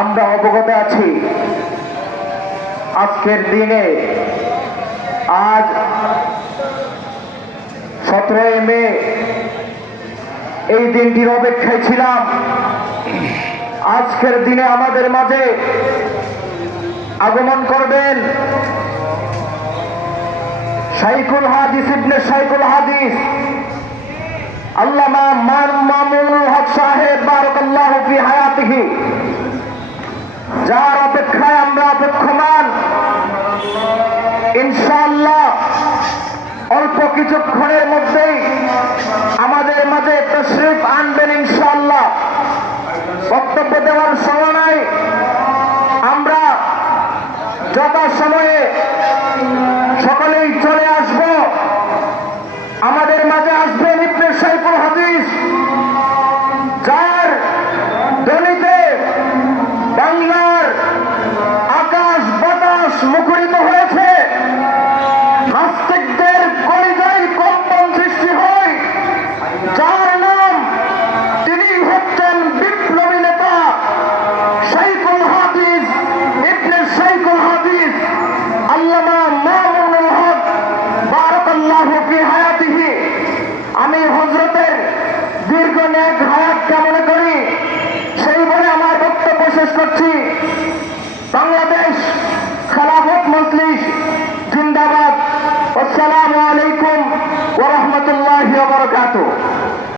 আমরা অবগত আছি। আজকের দিনে আজ সতেরোই মে, এই দিনটির অপেক্ষায় ছিলাম। আজকের দিনে আমাদের মাঝে আগমন করবেন শাইকুল হাদিস ইবনে শাইকুল হাদিস, আল্লামা মান মামুনুল হক সাহেব। ইনশাল্লাহ অল্প কিছুক্ষণের মধ্যেই আমাদের মাঝে তশরিফ আনবেন ইনশাল্লাহ বক্তব্য দেওয়ার সময় নাই। আমরা যথা সময়ে সকলেই চলে আসব। আমাদের মাঝে আসবেন ইবনে সাইফুল হাদিস, যার দলিতে বাংলার আকাশ বাতাস মুখরিত হয়েছে।